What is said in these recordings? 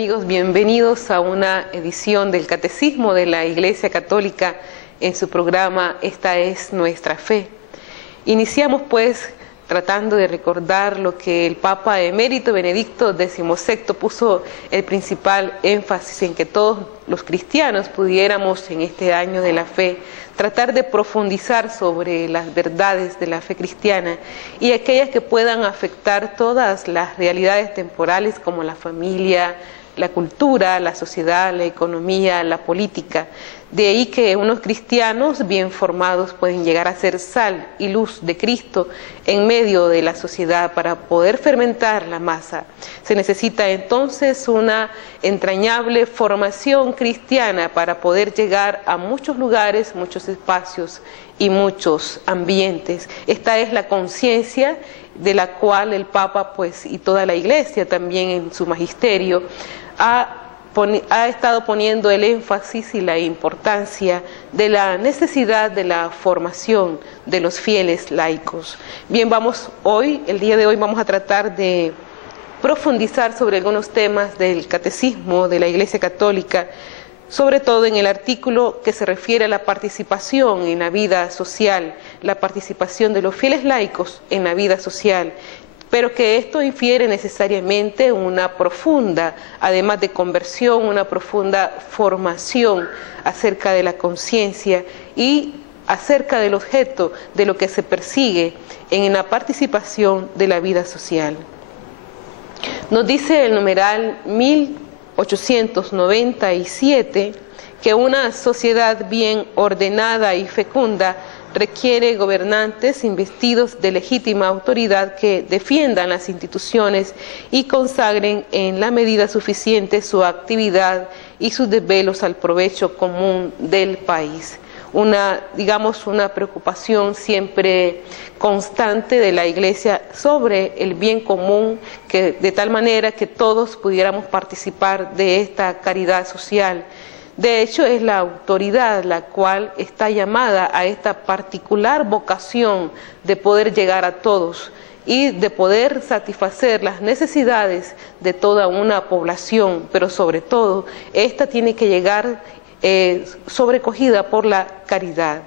amigos? Bienvenidos a una edición del Catecismo de la Iglesia Católica en su programa Esta es nuestra fe. Iniciamos pues tratando de recordar lo que el Papa Emérito Benedicto XVI puso el principal énfasis en que todos los cristianos pudiéramos en este año de la fe tratar de profundizar sobre las verdades de la fe cristiana y aquellas que puedan afectar todas las realidades temporales como la familia, la cultura, la sociedad, la economía, la política. De ahí que unos cristianos bien formados pueden llegar a ser sal y luz de Cristo en medio de la sociedad para poder fermentar la masa. Se necesita entonces una entrañable formación cristiana para poder llegar a muchos lugares, muchos espacios y muchos ambientes. Esta es la conciencia de la cual el Papa pues, y toda la Iglesia también en su magisterio ha estado poniendo el énfasis y la importancia de la necesidad de la formación de los fieles laicos. Bien, el día de hoy vamos a tratar de profundizar sobre algunos temas del Catecismo de la Iglesia Católica, sobre todo en el artículo que se refiere a la participación en la vida social, la participación de los fieles laicos en la vida social, pero que esto infiere necesariamente una profunda, además de conversión, una profunda formación acerca de la conciencia y acerca del objeto de lo que se persigue en la participación de la vida social. Nos dice el numeral 1897 que una sociedad bien ordenada y fecunda requiere gobernantes investidos de legítima autoridad que defiendan las instituciones y consagren en la medida suficiente su actividad y sus desvelos al provecho común del país. Una preocupación siempre constante de la Iglesia sobre el bien común, que de tal manera que todos pudiéramos participar de esta caridad social. De hecho, es la autoridad la cual está llamada a esta particular vocación de poder llegar a todos y de poder satisfacer las necesidades de toda una población, pero sobre todo, esta tiene que llegar sobrecogida por la caridad.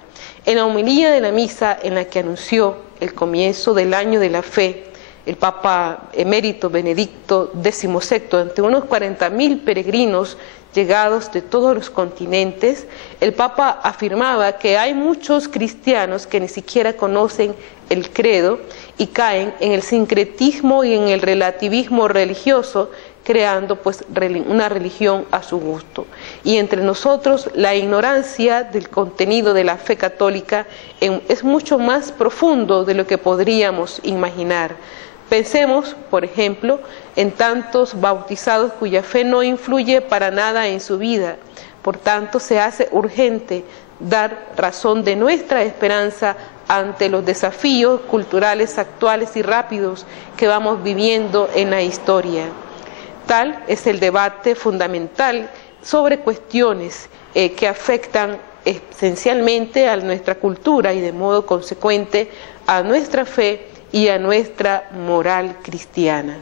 En la homilía de la misa en la que anunció el comienzo del año de la fe, el Papa Emérito Benedicto XVI, ante unos 40.000 peregrinos llegados de todos los continentes, el Papa afirmaba que hay muchos cristianos que ni siquiera conocen el credo y caen en el sincretismo y en el relativismo religioso, creando pues una religión a su gusto. Y entre nosotros la ignorancia del contenido de la fe católica es mucho más profundo de lo que podríamos imaginar. Pensemos, por ejemplo, en tantos bautizados cuya fe no influye para nada en su vida. Por tanto, se hace urgente dar razón de nuestra esperanza ante los desafíos culturales actuales y rápidos que vamos viviendo en la historia. Tal es el debate fundamental sobre cuestiones que afectan esencialmente a nuestra cultura y de modo consecuente a nuestra fe y a nuestra moral cristiana.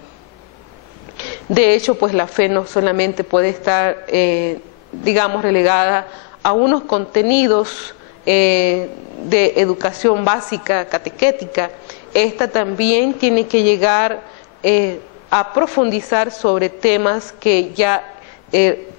De hecho, pues la fe no solamente puede estar, relegada a unos contenidos de educación básica, catequética. Esta también tiene que llegar a profundizar sobre temas que ya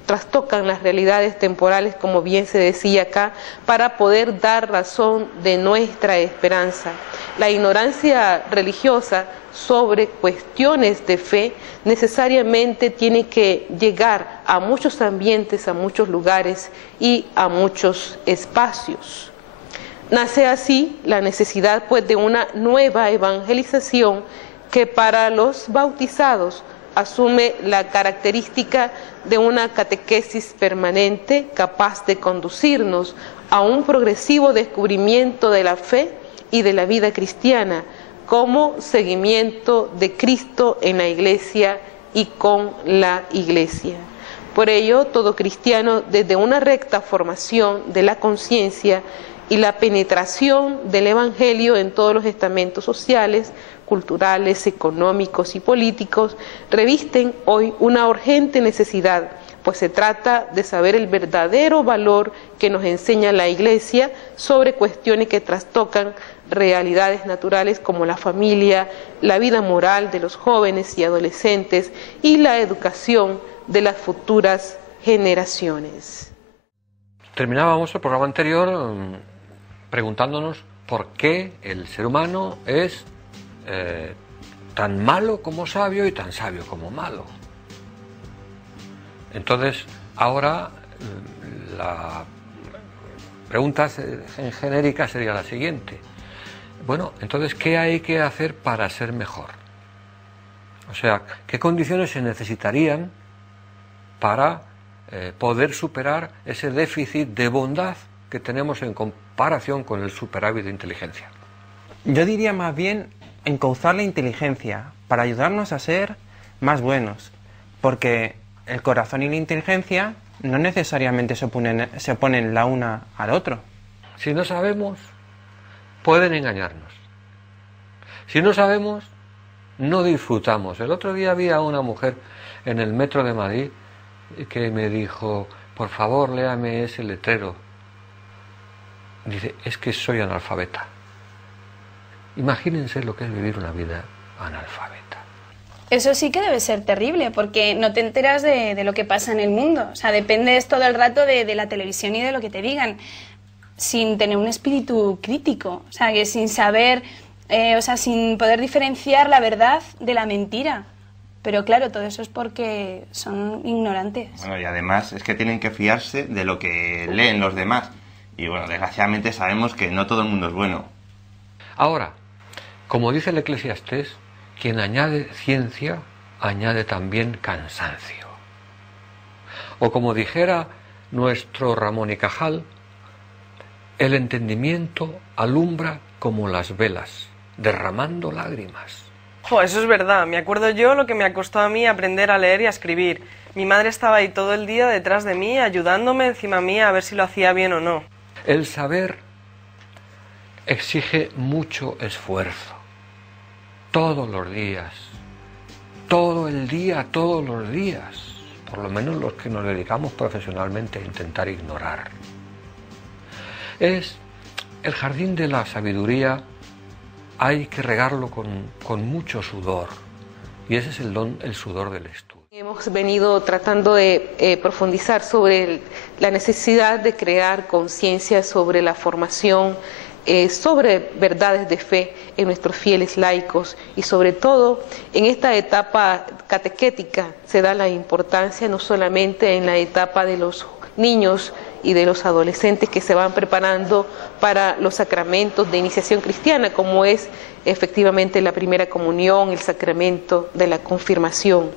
trastocan las realidades temporales, como bien se decía acá, para poder dar razón de nuestra esperanza. La ignorancia religiosa sobre cuestiones de fe necesariamente tiene que llegar a muchos ambientes, a muchos lugares y a muchos espacios. Nace así la necesidad pues de una nueva evangelización que para los bautizados asume la característica de una catequesis permanente capaz de conducirnos a un progresivo descubrimiento de la fe y de la vida cristiana como seguimiento de Cristo en la Iglesia y con la Iglesia. Por ello, todo cristiano, desde una recta formación de la conciencia y la penetración del Evangelio en todos los estamentos sociales, culturales, económicos y políticos revisten hoy una urgente necesidad, pues se trata de saber el verdadero valor que nos enseña la Iglesia sobre cuestiones que trastocan realidades naturales como la familia, la vida moral de los jóvenes y adolescentes y la educación de las futuras generaciones. Terminábamos el programa anterior preguntándonos por qué el ser humano es tan malo como sabio y tan sabio como malo. Entonces, ahora la pregunta en genérica sería la siguiente. Bueno, entonces, ¿qué hay que hacer para ser mejor? O sea, ¿qué condiciones se necesitarían para poder superar ese déficit de bondad que tenemos en comparación con el superávit de inteligencia? Yo diría más bien encauzar la inteligencia para ayudarnos a ser más buenos, porque el corazón y la inteligencia no necesariamente se oponen la una al otro. Si no sabemos, pueden engañarnos. Si no sabemos, no disfrutamos. El otro día había una mujer en el metro de Madrid que me dijo, por favor, léame ese letrero. Dice, es que soy analfabeta. Imagínense lo que es vivir una vida analfabeta. Eso sí que debe ser terrible, porque no te enteras de lo que pasa en el mundo. O sea, dependes todo el rato de la televisión y de lo que te digan, sin tener un espíritu crítico. O sea, que sin saber, sin poder diferenciar la verdad de la mentira. Pero claro, todo eso es porque son ignorantes. Bueno, y además es que tienen que fiarse de lo que leen los demás. Y bueno, desgraciadamente sabemos que no todo el mundo es bueno. Ahora, como dice el Eclesiastés, quien añade ciencia, añade también cansancio. O como dijera nuestro Ramón y Cajal, el entendimiento alumbra como las velas, derramando lágrimas. Eso es verdad. Me acuerdo yo lo que me costó a mí aprender a leer y a escribir. Mi madre estaba ahí todo el día detrás de mí, ayudándome encima mía a ver si lo hacía bien o no. El saber exige mucho esfuerzo. Todos los días. Todo el día, todos los días. Por lo menos los que nos dedicamos profesionalmente a intentar ignorar. Es el jardín de la sabiduría. Hay que regarlo con mucho sudor, y ese es el sudor del estudio. Hemos venido tratando de profundizar sobre la necesidad de crear conciencia sobre la formación, sobre verdades de fe en nuestros fieles laicos, y sobre todo en esta etapa catequética se da la importancia no solamente en la etapa de los niños y de los adolescentes que se van preparando para los sacramentos de iniciación cristiana, como es efectivamente la primera comunión, el sacramento de la confirmación.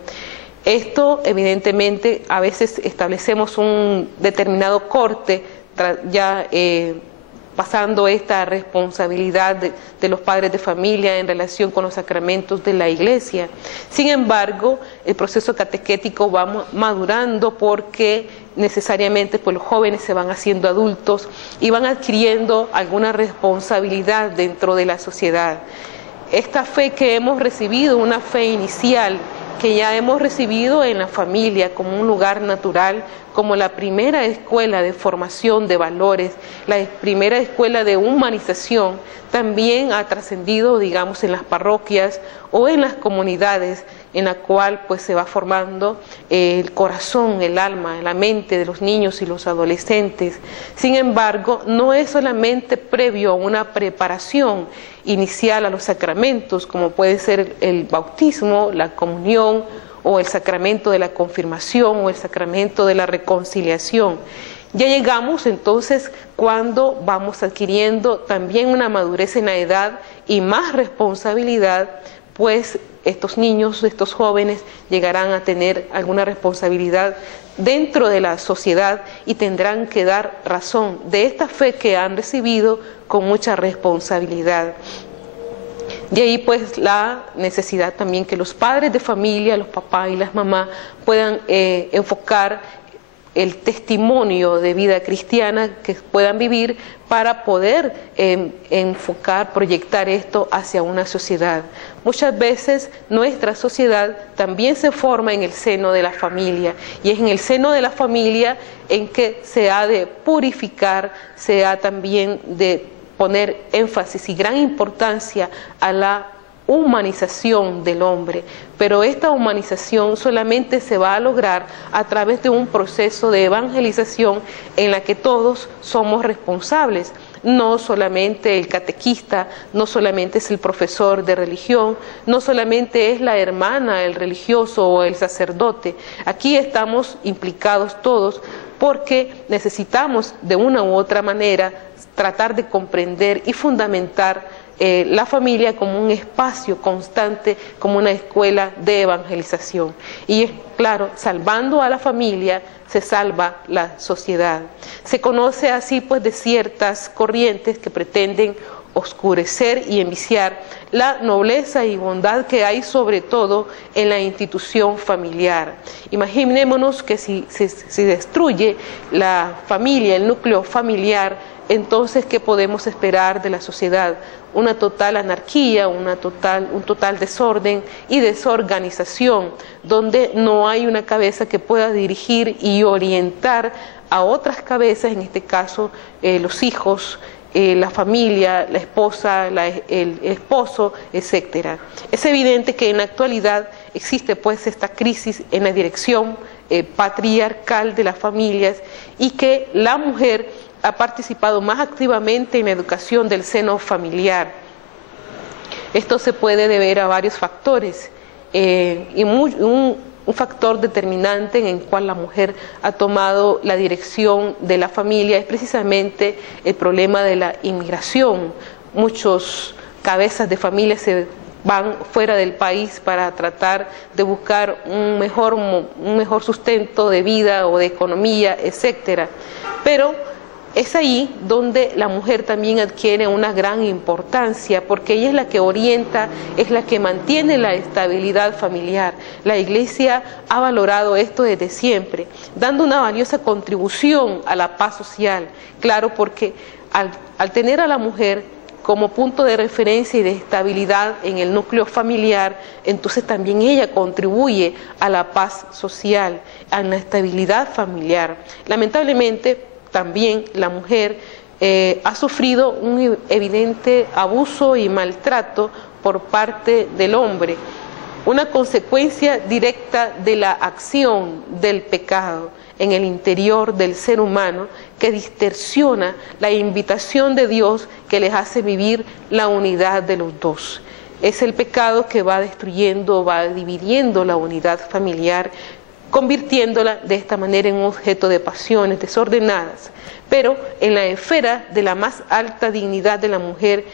Esto, evidentemente, a veces establecemos un determinado corte, ya pasando esta responsabilidad de los padres de familia en relación con los sacramentos de la Iglesia. Sin embargo, el proceso catequético va madurando porque necesariamente pues, los jóvenes se van haciendo adultos y van adquiriendo alguna responsabilidad dentro de la sociedad. Esta fe que hemos recibido, una fe inicial, que ya hemos recibido en la familia como un lugar natural, como la primera escuela de formación de valores, la primera escuela de humanización, también ha trascendido, digamos, en las parroquias o en las comunidades, en la cual pues se va formando el corazón, el alma, la mente de los niños y los adolescentes. Sin embargo, no es solamente previo a una preparación inicial a los sacramentos, como puede ser el bautismo, la comunión, o el sacramento de la confirmación, o el sacramento de la reconciliación. Ya llegamos entonces cuando vamos adquiriendo también una madurez en la edad y más responsabilidad, pues estos niños, estos jóvenes llegarán a tener alguna responsabilidad dentro de la sociedad y tendrán que dar razón de esta fe que han recibido con mucha responsabilidad. De ahí pues la necesidad también que los padres de familia, los papás y las mamás puedan enfocar el testimonio de vida cristiana que puedan vivir para poder enfocar, proyectar esto hacia una sociedad. Muchas veces nuestra sociedad también se forma en el seno de la familia, y es en el seno de la familia en que se ha de purificar, se ha también de poner énfasis y gran importancia a la humanización del hombre, pero esta humanización solamente se va a lograr a través de un proceso de evangelización en la que todos somos responsables. No solamente el catequista, no solamente es el profesor de religión, no solamente es la hermana, el religioso o el sacerdote. Aquí estamos implicados todos porque necesitamos de una u otra manera tratar de comprender y fundamentar la familia como un espacio constante, como una escuela de evangelización. Y claro, salvando a la familia se salva la sociedad. Se conoce así pues de ciertas corrientes que pretenden oscurecer y enviciar la nobleza y bondad que hay sobre todo en la institución familiar. Imaginémonos que si destruye la familia, el núcleo familiar, entonces ¿qué podemos esperar de la sociedad? Una total anarquía, un total desorden y desorganización, donde no hay una cabeza que pueda dirigir y orientar a otras cabezas, en este caso los hijos, la familia, la esposa, el esposo, etc. Es evidente que en la actualidad existe pues esta crisis en la dirección patriarcal de las familias, y que la mujer ha participado más activamente en la educación del seno familiar. Esto se puede deber a varios factores, y un factor determinante en el cual la mujer ha tomado la dirección de la familia es precisamente el problema de la inmigración. Muchos cabezas de familia se van fuera del país para tratar de buscar un mejor sustento de vida o de economía, etcétera. Pero es ahí donde la mujer también adquiere una gran importancia, porque ella es la que orienta, es la que mantiene la estabilidad familiar. La Iglesia ha valorado esto desde siempre, dando una valiosa contribución a la paz social. Claro, porque al tener a la mujer como punto de referencia y de estabilidad en el núcleo familiar, entonces también ella contribuye a la paz social, a la estabilidad familiar. Lamentablemente, también la mujer ha sufrido un evidente abuso y maltrato por parte del hombre, una consecuencia directa de la acción del pecado en el interior del ser humano, que distorsiona la invitación de Dios que les hace vivir la unidad de los dos. Es el pecado que va destruyendo, va dividiendo la unidad familiar, convirtiéndola de esta manera en un objeto de pasiones desordenadas. Pero en la esfera de la más alta dignidad de la mujer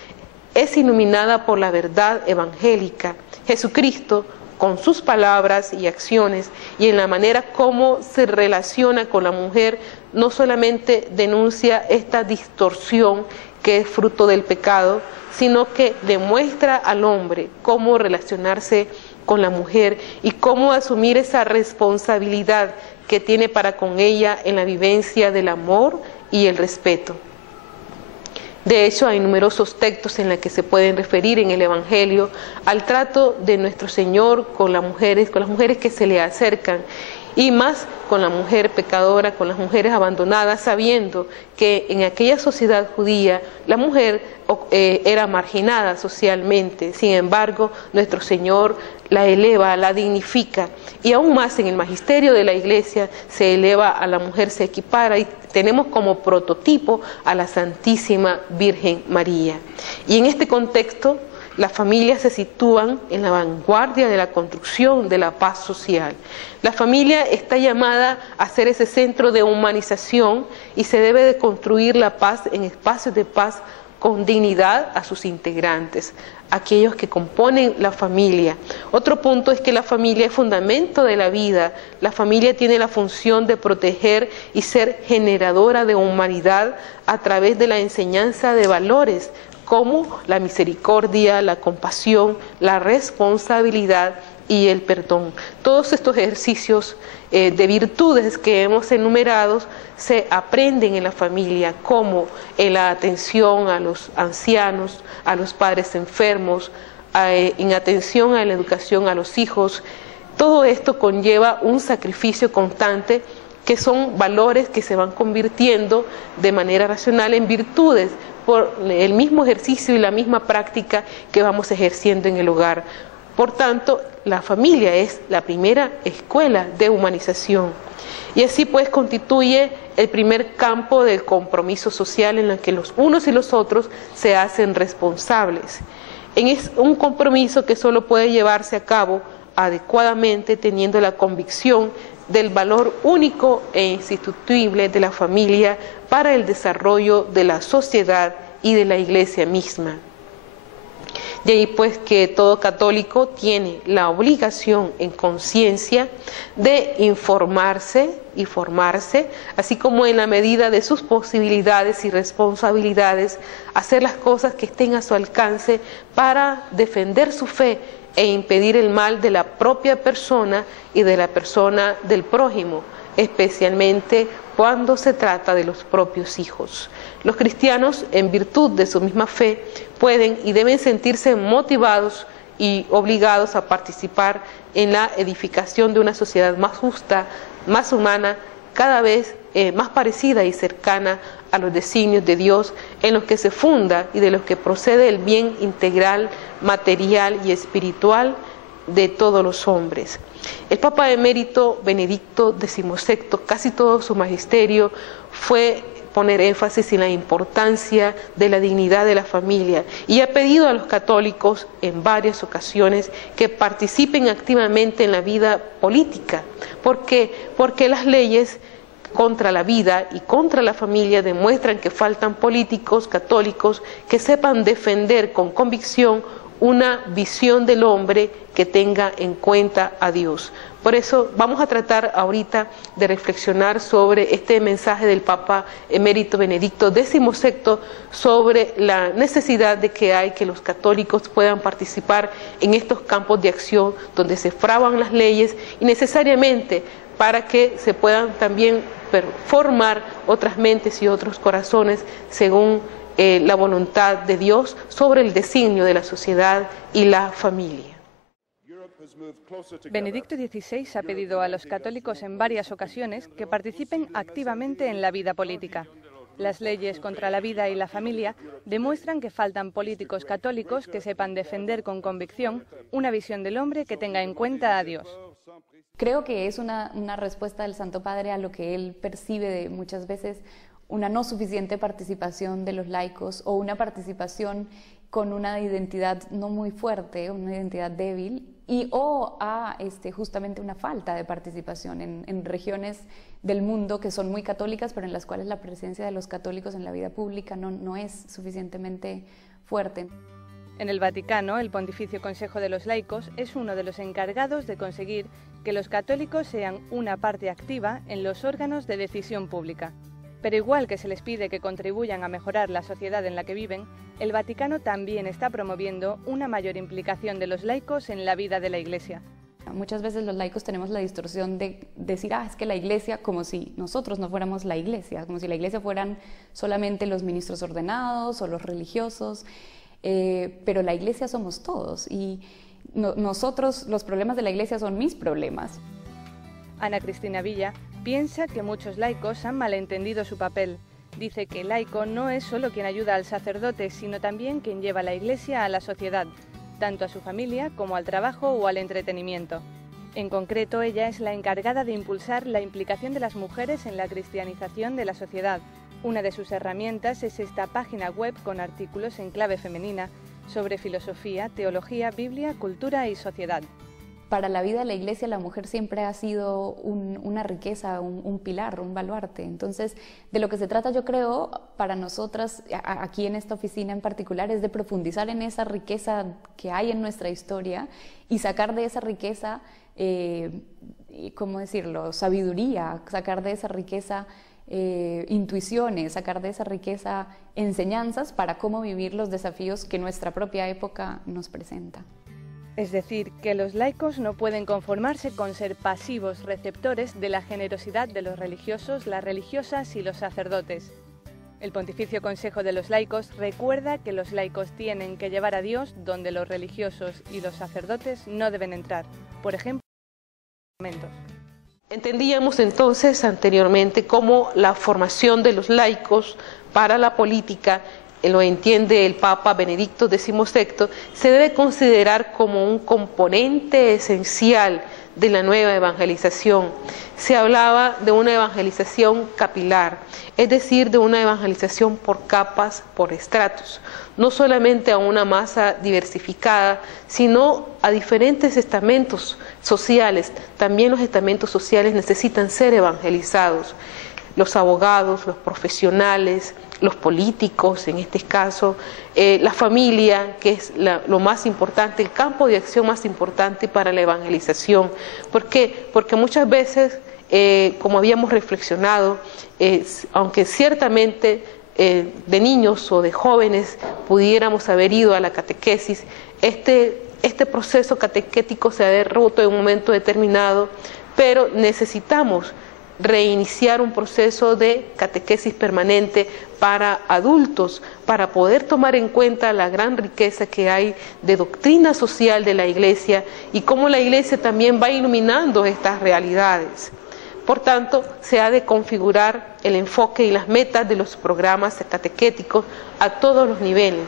es iluminada por la verdad evangélica. Jesucristo, con sus palabras y acciones y en la manera como se relaciona con la mujer, no solamente denuncia esta distorsión que es fruto del pecado, sino que demuestra al hombre cómo relacionarse con la mujer y cómo asumir esa responsabilidad que tiene para con ella en la vivencia del amor y el respeto. De hecho, hay numerosos textos en los que se pueden referir en el Evangelio al trato de nuestro Señor con las mujeres que se le acercan, y más con la mujer pecadora, con las mujeres abandonadas, sabiendo que en aquella sociedad judía la mujer era marginada socialmente. Sin embargo, nuestro Señor la eleva, la dignifica, y aún más en el magisterio de la Iglesia se eleva a la mujer, se equipara, y tenemos como prototipo a la Santísima Virgen María. Y en este contexto, las familias se sitúan en la vanguardia de la construcción de la paz social. La familia está llamada a ser ese centro de humanización, y se debe de construir la paz en espacios de paz con dignidad a sus integrantes, aquellos que componen la familia. Otro punto es que la familia es fundamento de la vida. La familia tiene la función de proteger y ser generadora de humanidad a través de la enseñanza de valores como la misericordia, la compasión, la responsabilidad y el perdón. Todos estos ejercicios de virtudes que hemos enumerado se aprenden en la familia, como en la atención a los ancianos, a los padres enfermos, en atención a la educación a los hijos. Todo esto conlleva un sacrificio constante, que son valores que se van convirtiendo de manera racional en virtudes por el mismo ejercicio y la misma práctica que vamos ejerciendo en el hogar. Por tanto, la familia es la primera escuela de humanización y así pues constituye el primer campo del compromiso social en el que los unos y los otros se hacen responsables. Es un compromiso que solo puede llevarse a cabo adecuadamente teniendo la convicción del valor único e insustituible de la familia para el desarrollo de la sociedad y de la Iglesia misma. De ahí pues que todo católico tiene la obligación en conciencia de informarse y formarse, así como en la medida de sus posibilidades y responsabilidades, hacer las cosas que estén a su alcance para defender su fe e impedir el mal de la propia persona y de la persona del prójimo, especialmente cuando se trata de los propios hijos. Los cristianos, en virtud de su misma fe, pueden y deben sentirse motivados y obligados a participar en la edificación de una sociedad más justa, más humana, cada vez más parecida y cercana a los designios de Dios, en los que se funda y de los que procede el bien integral, material y espiritual de todos los hombres. El Papa Emérito Benedicto XVI, casi todo su magisterio fue poner énfasis en la importancia de la dignidad de la familia y ha pedido a los católicos en varias ocasiones que participen activamente en la vida política. ¿Por qué? Porque las leyes contra la vida y contra la familia demuestran que faltan políticos católicos que sepan defender con convicción una visión del hombre que tenga en cuenta a Dios. Por eso vamos a tratar ahorita de reflexionar sobre este mensaje del Papa Emérito Benedicto XVI sobre la necesidad de que hay que los católicos puedan participar en estos campos de acción donde se fraguan las leyes y necesariamente para que se puedan también formar otras mentes y otros corazones según la voluntad de Dios sobre el designio de la sociedad y la familia. Benedicto XVI ha pedido a los católicos en varias ocasiones que participen activamente en la vida política. Las leyes contra la vida y la familia demuestran que faltan políticos católicos que sepan defender con convicción una visión del hombre que tenga en cuenta a Dios. Creo que es una respuesta del Santo Padre a lo que él percibe de muchas veces una no suficiente participación de los laicos o una participación con una identidad no muy fuerte, una identidad débil, o a justamente una falta de participación en regiones del mundo que son muy católicas, pero en las cuales la presencia de los católicos en la vida pública no es suficientemente fuerte. En el Vaticano, el Pontificio Consejo de los Laicos es uno de los encargados de conseguir que los católicos sean una parte activa en los órganos de decisión pública. Pero igual que se les pide que contribuyan a mejorar la sociedad en la que viven, el Vaticano también está promoviendo una mayor implicación de los laicos en la vida de la Iglesia. Muchas veces los laicos tenemos la distorsión de decir, es que la Iglesia, como si nosotros no fuéramos la Iglesia, como si la Iglesia fueran solamente los ministros ordenados o los religiosos, pero la Iglesia somos todos y nosotros, los problemas de la Iglesia son mis problemas. Ana Cristina Villa piensa que muchos laicos han malentendido su papel. Dice que el laico no es solo quien ayuda al sacerdote, sino también quien lleva la Iglesia a la sociedad, tanto a su familia como al trabajo o al entretenimiento. En concreto, ella es la encargada de impulsar la implicación de las mujeres en la cristianización de la sociedad. Una de sus herramientas es esta página web con artículos en clave femenina sobre filosofía, teología, Biblia, cultura y sociedad. Para la vida de la Iglesia la mujer siempre ha sido una riqueza, un pilar, un baluarte. Entonces, de lo que se trata, yo creo, para nosotras, aquí en esta oficina en particular, es de profundizar en esa riqueza que hay en nuestra historia y sacar de esa riqueza, ¿cómo decirlo?, sabiduría, sacar de esa riqueza intuiciones, sacar de esa riqueza enseñanzas para cómo vivir los desafíos que nuestra propia época nos presenta. Es decir, que los laicos no pueden conformarse con ser pasivos receptores de la generosidad de los religiosos, las religiosas y los sacerdotes. El Pontificio Consejo de los Laicos recuerda que los laicos tienen que llevar a Dios donde los religiosos y los sacerdotes no deben entrar, por ejemplo, en los sacramentos. Entendíamos entonces anteriormente cómo la formación de los laicos para la política, lo entiende el Papa Benedicto XVI, se debe considerar como un componente esencial de la nueva evangelización. Se hablaba de una evangelización capilar, es decir, de una evangelización por capas, por estratos, no solamente a una masa diversificada, sino a diferentes estamentos sociales. También los estamentos sociales necesitan ser evangelizados. Los abogados, los profesionales, los políticos, en este caso, la familia, que es lo más importante, el campo de acción más importante para la evangelización. ¿Por qué? Porque muchas veces, como habíamos reflexionado, aunque ciertamente de niños o de jóvenes pudiéramos haber ido a la catequesis, este proceso catequético se ha roto en un momento determinado, pero necesitamos reiniciar un proceso de catequesis permanente para adultos, para poder tomar en cuenta la gran riqueza que hay de doctrina social de la Iglesia y cómo la Iglesia también va iluminando estas realidades. Por tanto, se ha de configurar el enfoque y las metas de los programas catequéticos a todos los niveles,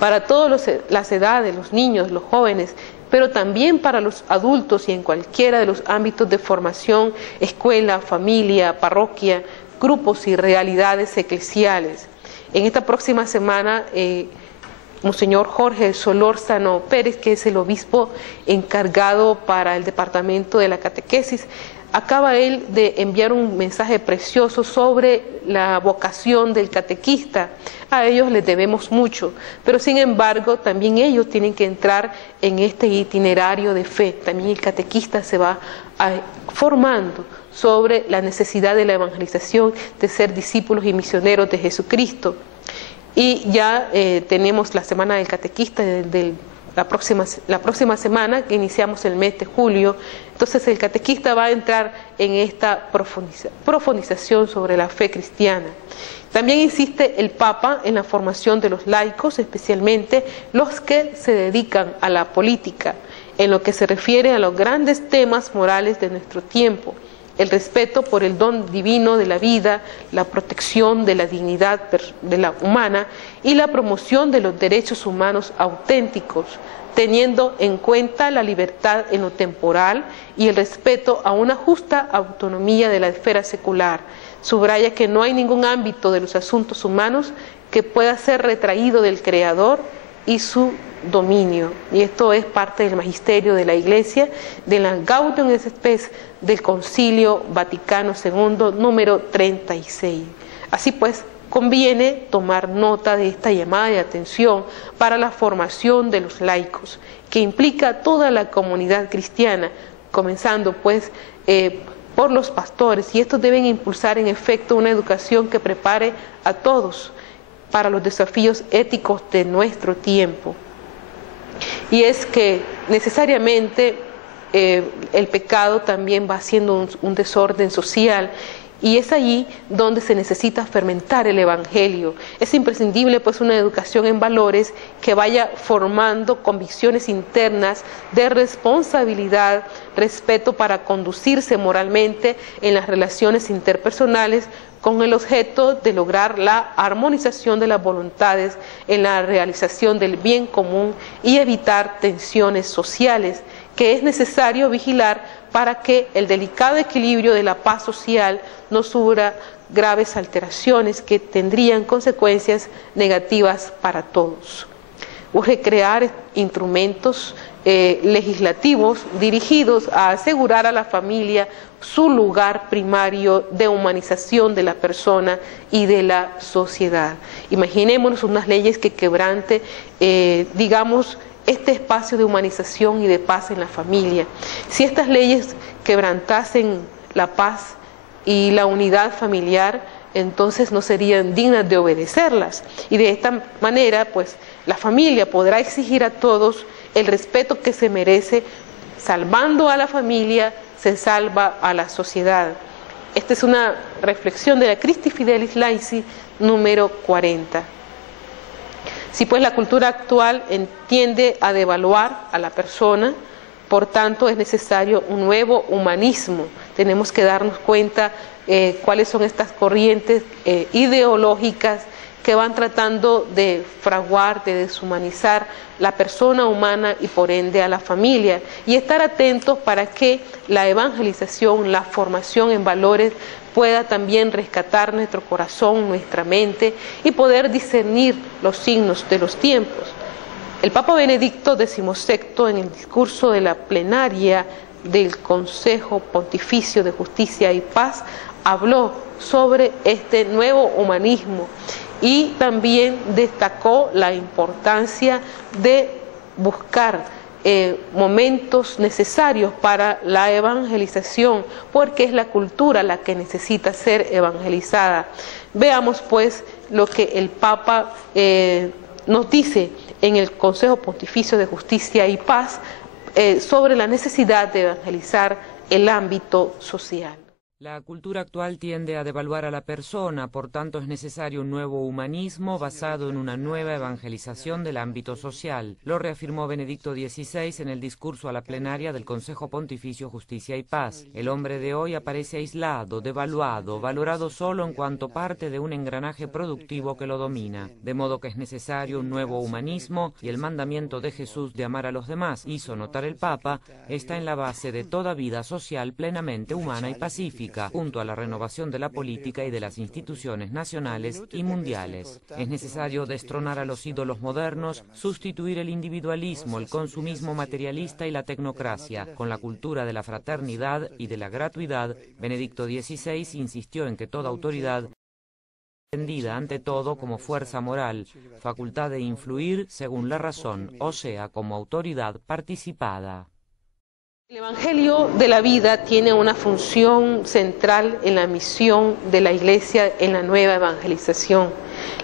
para todas las edades, los niños, los jóvenes, pero también para los adultos y en cualquiera de los ámbitos de formación, escuela, familia, parroquia, grupos y realidades eclesiales. En esta próxima semana, Monseñor Jorge Solórzano Pérez, que es el obispo encargado para el departamento de la catequesis, acaba él de enviar un mensaje precioso sobre la vocación del catequista. A ellos les debemos mucho, pero sin embargo también ellos tienen que entrar en este itinerario de fe. También el catequista se va formando sobre la necesidad de la evangelización, de ser discípulos y misioneros de Jesucristo. Y ya tenemos la Semana del Catequista la próxima semana, que iniciamos el mes de julio. Entonces el catequista va a entrar en esta profundización sobre la fe cristiana. También insiste el Papa en la formación de los laicos, especialmente los que se dedican a la política, en lo que se refiere a los grandes temas morales de nuestro tiempo: el respeto por el don divino de la vida, la protección de la dignidad de la humana y la promoción de los derechos humanos auténticos, teniendo en cuenta la libertad en lo temporal y el respeto a una justa autonomía de la esfera secular. Subraya que no hay ningún ámbito de los asuntos humanos que pueda ser retraído del Creador y su dominio. Y esto es parte del magisterio de la Iglesia, de la Gaudium et Spes del Concilio Vaticano II, número 36. Así pues, conviene tomar nota de esta llamada de atención para la formación de los laicos, que implica a toda la comunidad cristiana, comenzando pues por los pastores, y estos deben impulsar en efecto una educación que prepare a todos para los desafíos éticos de nuestro tiempo. Y es que necesariamente el pecado también va haciendo un desorden social, y es allí donde se necesita fermentar el Evangelio. Es imprescindible pues una educación en valores que vaya formando convicciones internas de responsabilidad, respeto para conducirse moralmente en las relaciones interpersonales, con el objeto de lograr la armonización de las voluntades en la realización del bien común y evitar tensiones sociales, que es necesario vigilar para que el delicado equilibrio de la paz social no sufra graves alteraciones que tendrían consecuencias negativas para todos. Urge crear instrumentos legislativos dirigidos a asegurar a la familia su lugar primario de humanización de la persona y de la sociedad. Imaginémonos unas leyes que quebrante, digamos, este espacio de humanización y de paz en la familia. Si estas leyes quebrantasen la paz y la unidad familiar, entonces no serían dignas de obedecerlas. Y de esta manera, pues, la familia podrá exigir a todos el respeto que se merece. Salvando a la familia, se salva a la sociedad. Esta es una reflexión de la Christi Fidelis Laici número 40. Si pues la cultura actual tiende a devaluar a la persona, por tanto es necesario un nuevo humanismo. Tenemos que darnos cuenta cuáles son estas corrientes ideológicas que van tratando de fraguar, de deshumanizar la persona humana y por ende a la familia, y estar atentos para que la evangelización, la formación en valores pueda también rescatar nuestro corazón, nuestra mente y poder discernir los signos de los tiempos. El Papa Benedicto XVI, en el discurso de la plenaria del Consejo Pontificio de Justicia y Paz, habló sobre este nuevo humanismo y también destacó la importancia de buscar momentos necesarios para la evangelización, porque es la cultura la que necesita ser evangelizada. Veamos pues lo que el Papa nos dice en el Consejo Pontificio de Justicia y Paz sobre la necesidad de evangelizar el ámbito social. La cultura actual tiende a devaluar a la persona, por tanto es necesario un nuevo humanismo basado en una nueva evangelización del ámbito social. Lo reafirmó Benedicto XVI en el discurso a la plenaria del Consejo Pontificio Justicia y Paz. El hombre de hoy aparece aislado, devaluado, valorado solo en cuanto parte de un engranaje productivo que lo domina. De modo que es necesario un nuevo humanismo y el mandamiento de Jesús de amar a los demás, hizo notar el Papa, está en la base de toda vida social plenamente humana y pacífica, junto a la renovación de la política y de las instituciones nacionales y mundiales. Es necesario destronar a los ídolos modernos, sustituir el individualismo, el consumismo materialista y la tecnocracia, con la cultura de la fraternidad y de la gratuidad. Benedicto XVI insistió en que toda autoridad entendida ante todo como fuerza moral, facultad de influir según la razón, o sea, como autoridad participada. El Evangelio de la vida tiene una función central en la misión de la Iglesia en la nueva evangelización.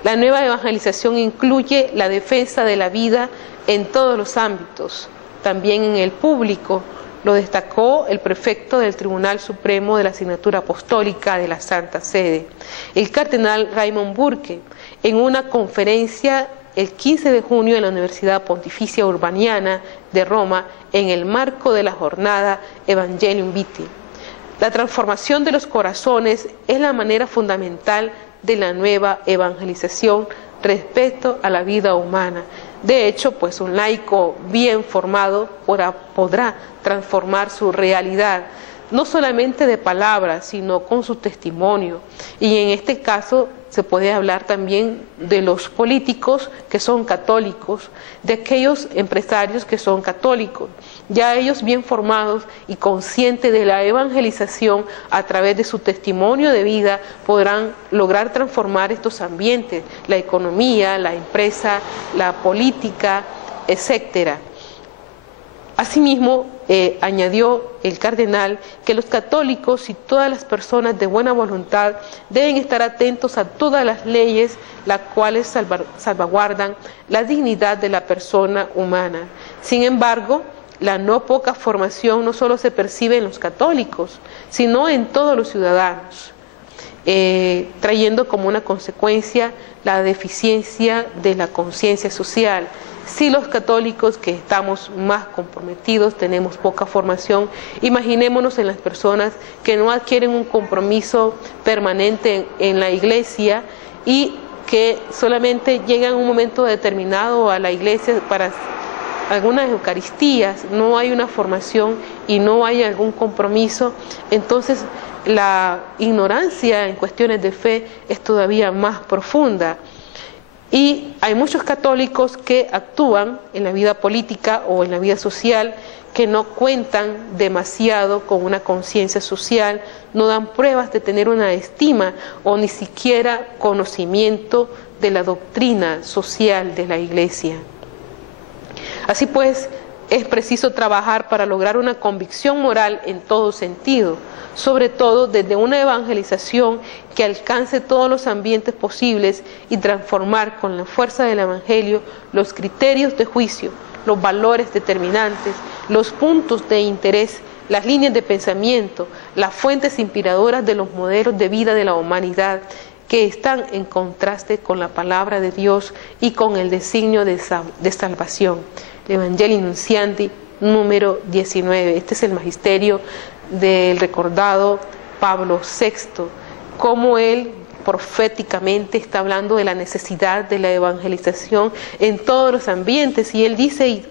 La nueva evangelización incluye la defensa de la vida en todos los ámbitos, también en el público. Lo destacó el prefecto del Tribunal Supremo de la Asignatura Apostólica de la Santa Sede, el cardenal Raymond Burke, en una conferencia el 15 de junio en la Universidad Pontificia Urbaniana de Roma, en el marco de la jornada Evangelium Vitae. La transformación de los corazones es la manera fundamental de la nueva evangelización respecto a la vida humana. De hecho, pues un laico bien formado podrá transformar su realidad, no solamente de palabras, sino con su testimonio. Y en este caso se puede hablar también de los políticos que son católicos, de aquellos empresarios que son católicos. Ya ellos bien formados y conscientes de la evangelización a través de su testimonio de vida podrán lograr transformar estos ambientes, la economía, la empresa, la política, etcétera. Asimismo, añadió el cardenal que los católicos y todas las personas de buena voluntad deben estar atentos a todas las leyes las cuales salvaguardan la dignidad de la persona humana. Sin embargo, la no poca formación no solo se percibe en los católicos, sino en todos los ciudadanos, trayendo como una consecuencia la deficiencia de la conciencia social. Si los católicos que estamos más comprometidos tenemos poca formación, imaginémonos en las personas que no adquieren un compromiso permanente en la iglesia y que solamente llegan un momento determinado a la iglesia para algunas eucaristías, no hay una formación y no hay algún compromiso, entonces la ignorancia en cuestiones de fe es todavía más profunda. Y hay muchos católicos que actúan en la vida política o en la vida social que no cuentan demasiado con una conciencia social, no dan pruebas de tener una estima o ni siquiera conocimiento de la doctrina social de la Iglesia. Así pues, Es preciso trabajar para lograr una convicción moral en todo sentido, sobre todo desde una evangelización que alcance todos los ambientes posibles y transformar con la fuerza del Evangelio los criterios de juicio, los valores determinantes, los puntos de interés, las líneas de pensamiento, las fuentes inspiradoras de los modelos de vida de la humanidad que están en contraste con la palabra de Dios y con el designio de salvación. Evangelii Nuntiandi, número 19. Este es el magisterio del recordado Pablo VI, como él proféticamente está hablando de la necesidad de la evangelización en todos los ambientes, y él dice y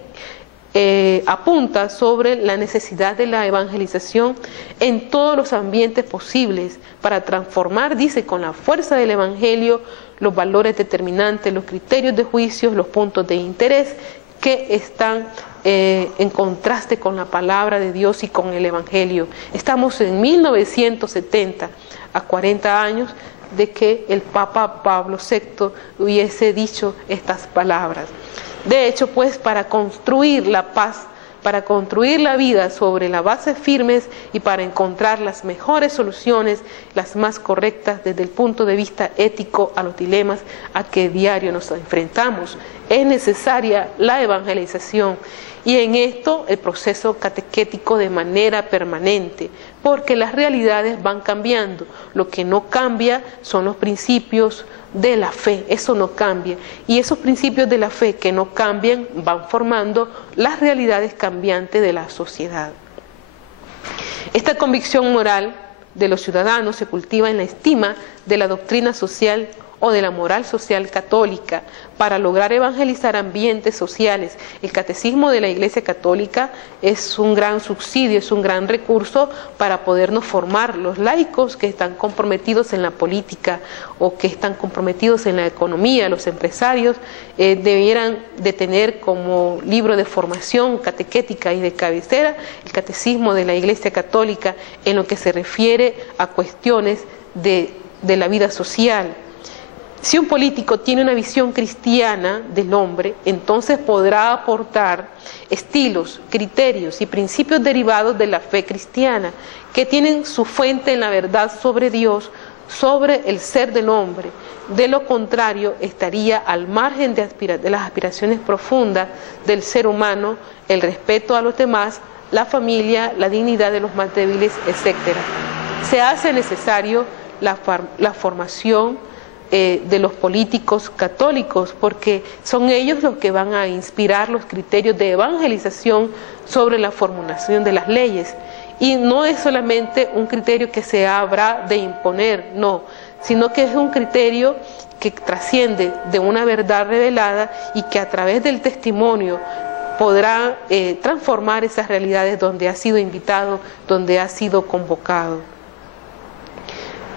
apunta sobre la necesidad de la evangelización en todos los ambientes posibles para transformar, dice, con la fuerza del Evangelio los valores determinantes, los criterios de juicio, los puntos de interés que están en contraste con la palabra de Dios y con el Evangelio. Estamos en 1970, a 40 años de que el Papa Pablo VI hubiese dicho estas palabras. De hecho, pues, para construir la paz, para construir la vida sobre las bases firmes y para encontrar las mejores soluciones, las más correctas desde el punto de vista ético a los dilemas a que diario nos enfrentamos, es necesaria la evangelización, y en esto el proceso catequético de manera permanente, porque las realidades van cambiando. Lo que no cambia son los principios de la fe, eso no cambia, y esos principios de la fe que no cambian van formando las realidades cambiantes de la sociedad. Esta convicción moral de los ciudadanos se cultiva en la estima de la doctrina social o de la moral social católica para lograr evangelizar ambientes sociales. El catecismo de la Iglesia Católica es un gran subsidio, es un gran recurso para podernos formar los laicos que están comprometidos en la política o que están comprometidos en la economía. Los empresarios debieran de tener como libro de formación catequética y de cabecera el catecismo de la Iglesia Católica en lo que se refiere a cuestiones de la vida social. Si un político tiene una visión cristiana del hombre, entonces podrá aportar estilos, criterios y principios derivados de la fe cristiana, que tienen su fuente en la verdad sobre Dios, sobre el ser del hombre. De lo contrario, estaría al margen de las aspiraciones profundas del ser humano, el respeto a los demás, la familia, la dignidad de los más débiles, etc. Se hace necesario la formación de los políticos católicos, porque son ellos los que van a inspirar los criterios de evangelización sobre la formulación de las leyes. Y no es solamente un criterio que se habrá de imponer, no, sino que es un criterio que trasciende de una verdad revelada y que a través del testimonio podrá transformar esas realidades donde ha sido invitado, donde ha sido convocado.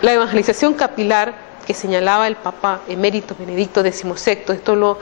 La evangelización capilar que señalaba el Papa emérito Benedicto XVI, esto lo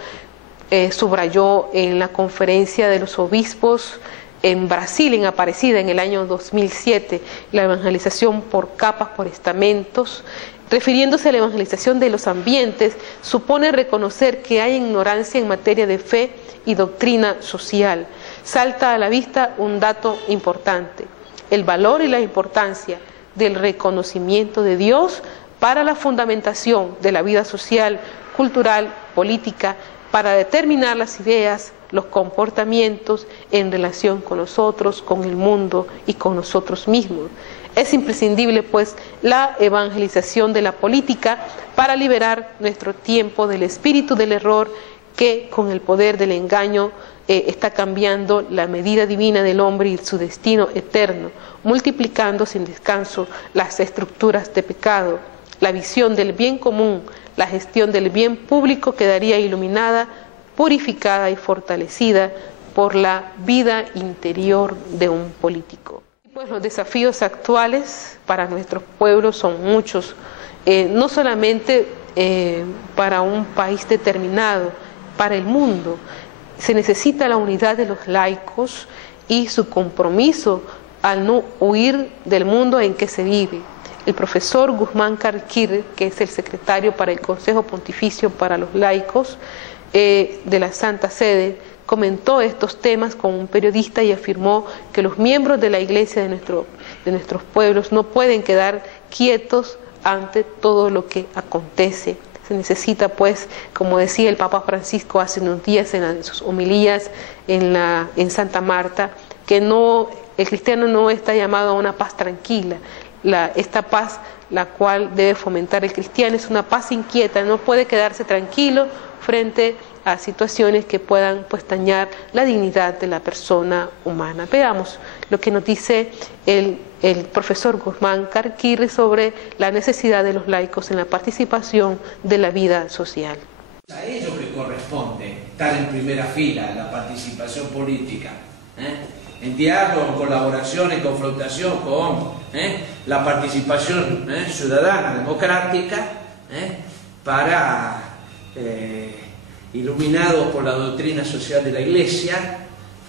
subrayó en la conferencia de los obispos en Brasil, en Aparecida, en el año 2007, la evangelización por capas, por estamentos, refiriéndose a la evangelización de los ambientes, supone reconocer que hay ignorancia en materia de fe y doctrina social. Salta a la vista un dato importante: el valor y la importancia del reconocimiento de Dios para la fundamentación de la vida social, cultural, política, para determinar las ideas, los comportamientos en relación con nosotros, con el mundo y con nosotros mismos. Es imprescindible, pues, la evangelización de la política para liberar nuestro tiempo del espíritu del error que, con el poder del engaño, está cambiando la medida divina del hombre y su destino eterno, multiplicando sin descanso las estructuras de pecado. La visión del bien común, la gestión del bien público quedaría iluminada, purificada y fortalecida por la vida interior de un político. Pues los desafíos actuales para nuestros pueblos son muchos, no solamente para un país determinado, para el mundo. Se necesita la unidad de los laicos y su compromiso al no huir del mundo en que se vive. El profesor Guzmán Carquir, que es el secretario para el Consejo Pontificio para los Laicos de la Santa Sede, comentó estos temas con un periodista y afirmó que los miembros de la iglesia de nuestros pueblos no pueden quedar quietos ante todo lo que acontece. Se necesita, pues, como decía el Papa Francisco hace unos días en sus homilías en Santa Marta, que el cristiano no está llamado a una paz tranquila. Esta paz, la cual debe fomentar el cristiano, es una paz inquieta, no puede quedarse tranquilo frente a situaciones que puedan, pues, dañar la dignidad de la persona humana. Veamos lo que nos dice el profesor Guzmán Carquirri sobre la necesidad de los laicos en la participación de la vida social. A ellos que corresponde estar en primera fila en la participación política, en diálogo, en colaboración, en confrontación con la participación ciudadana, democrática, para, iluminados por la doctrina social de la Iglesia,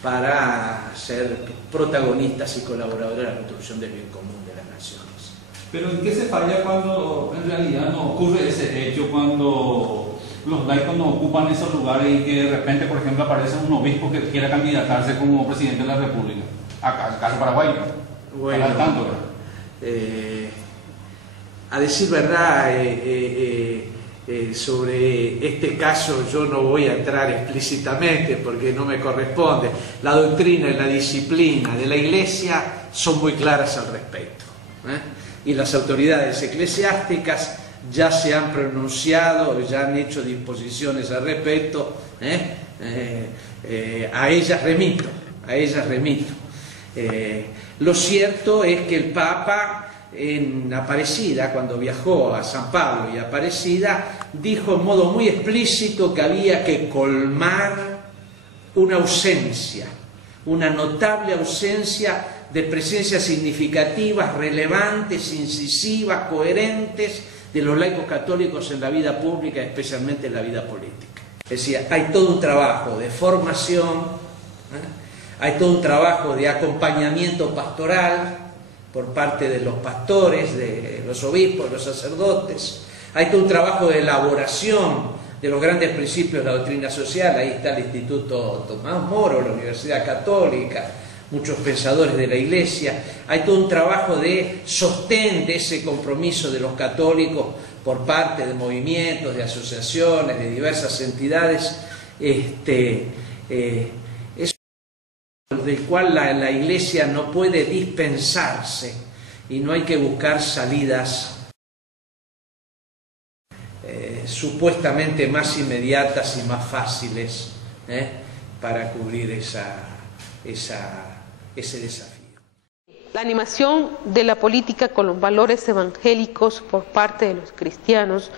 para ser protagonistas y colaboradores de la construcción del bien común de las naciones. Pero ¿en qué se falla cuando en realidad no ocurre ese hecho, cuando los laicos no ocupan esos lugares y que de repente, por ejemplo, aparece un obispo que quiera candidatarse como presidente de la República? Acá, caso Paraguay, bueno, tanto, a decir verdad, sobre este caso yo no voy a entrar explícitamente porque no me corresponde. La doctrina y la disciplina de la Iglesia son muy claras al respecto, y las autoridades eclesiásticas ya se han pronunciado, ya han hecho disposiciones al respecto, a ellas remito. Lo cierto es que el Papa en Aparecida, cuando viajó a San Pablo y Aparecida, dijo en modo muy explícito que había que colmar una ausencia, una notable ausencia de presencias significativas, relevantes, incisivas, coherentes de los laicos católicos en la vida pública, especialmente en la vida política. Es decir, hay todo un trabajo de formación, hay todo un trabajo de acompañamiento pastoral por parte de los pastores, de los obispos, de los sacerdotes. Hay todo un trabajo de elaboración de los grandes principios de la doctrina social. Ahí está el Instituto Tomás Moro, la Universidad Católica, muchos pensadores de la Iglesia. Hay todo un trabajo de sostén de ese compromiso de los católicos por parte de movimientos, de asociaciones, de diversas entidades, del cual la Iglesia no puede dispensarse, y no hay que buscar salidas supuestamente más inmediatas y más fáciles para cubrir ese desafío. La animación de la política con los valores evangélicos por parte de los cristianos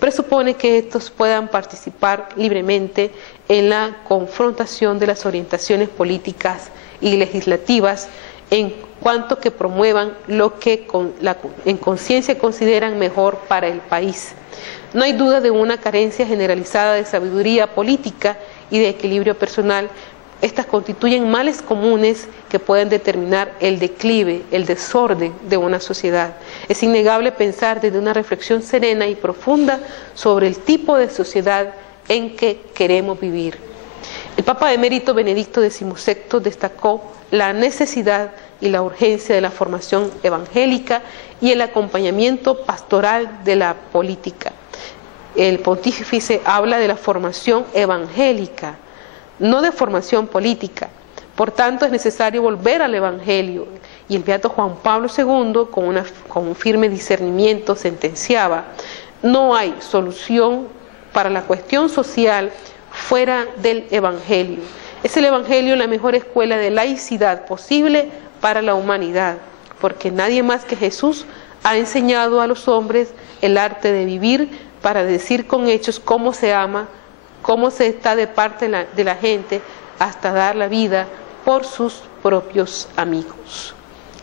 presupone que estos puedan participar libremente en la confrontación de las orientaciones políticas y legislativas en cuanto que promuevan lo que en conciencia consideran mejor para el país. No hay duda de una carencia generalizada de sabiduría política y de equilibrio personal. Estas constituyen males comunes que pueden determinar el declive, el desorden de una sociedad. Es innegable pensar desde una reflexión serena y profunda sobre el tipo de sociedad en que queremos vivir. El Papa Emérito Benedicto XVI destacó la necesidad y la urgencia de la formación evangélica y el acompañamiento pastoral de la política. El pontífice habla de la formación evangélica, no de formación política. Por tanto, es necesario volver al Evangelio. Y el beato Juan Pablo II, con un firme discernimiento, sentenciaba: no hay solución para la cuestión social fuera del Evangelio. Es el Evangelio la mejor escuela de laicidad posible para la humanidad, porque nadie más que Jesús ha enseñado a los hombres el arte de vivir para decir con hechos cómo se ama, cómo se está de parte de la gente, hasta dar la vida por sus propios amigos.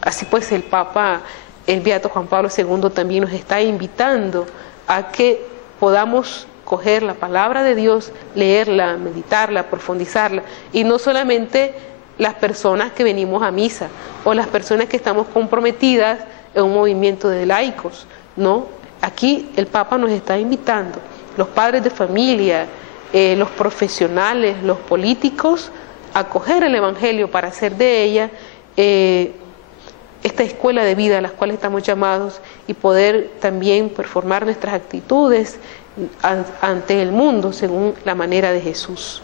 Así pues, el Papa, el beato Juan Pablo II, también nos está invitando a que podamos coger la palabra de Dios, leerla, meditarla, profundizarla, y no solamente las personas que venimos a misa o las personas que estamos comprometidas en un movimiento de laicos, no. Aquí el Papa nos está invitando, los padres de familia, los profesionales, los políticos, acoger el Evangelio para hacer de ella esta escuela de vida a la cual estamos llamados y poder también performar nuestras actitudes ante el mundo según la manera de Jesús.